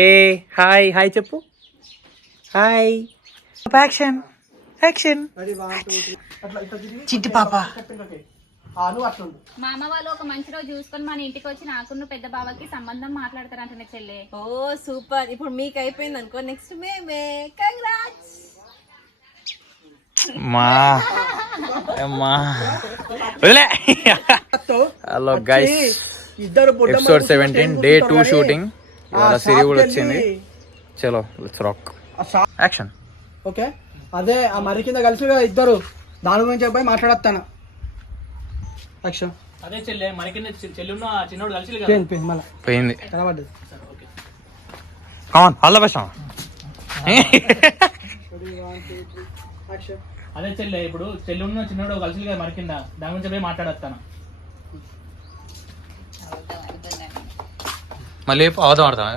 ఏ hi hi చెప్పు hi. Action action. చిట్టి పాప. మా అమ్మ వాళ్ళు ఒక మంచి రోజు చూసుకొని మన ఇంటికి వచ్చి నాకున్న పెద్ద బావకి సంబంధం మాట్లాడతారంటే చెల్లె. ఓ సూపర్. ఇప్పుడు మీకు అయిపోయింది అనుకో, నెక్స్ట్ మేమే. కంగ్రాట్స్. మా అమ్మా వదిలే. Hello guys, episode 17 day 2 shooting. ఇవాళ సిరి కూడా వచ్చింది. చలో లెట్స్ రాక్. యాక్షన్. ఓకే, అదే ఆ మరి కింద కలిసి ఇద్దరు దాని గురించి చెప్పి మాట్లాడతాను. యాక్షన్. అదే చెల్లె మనకి చెల్లున్న చిన్నోడు కలిసి మళ్ళీ పోయింది. కనబడ్డది. Come on all the best. అదే చెల్లె ఇప్పుడు చెల్లున్న చిన్నోడు కలిసి కదా మరి కింద, దాని గురించి పోయి మాట్లాడతాను. మళ్ళీ అవధం ఆడతాను.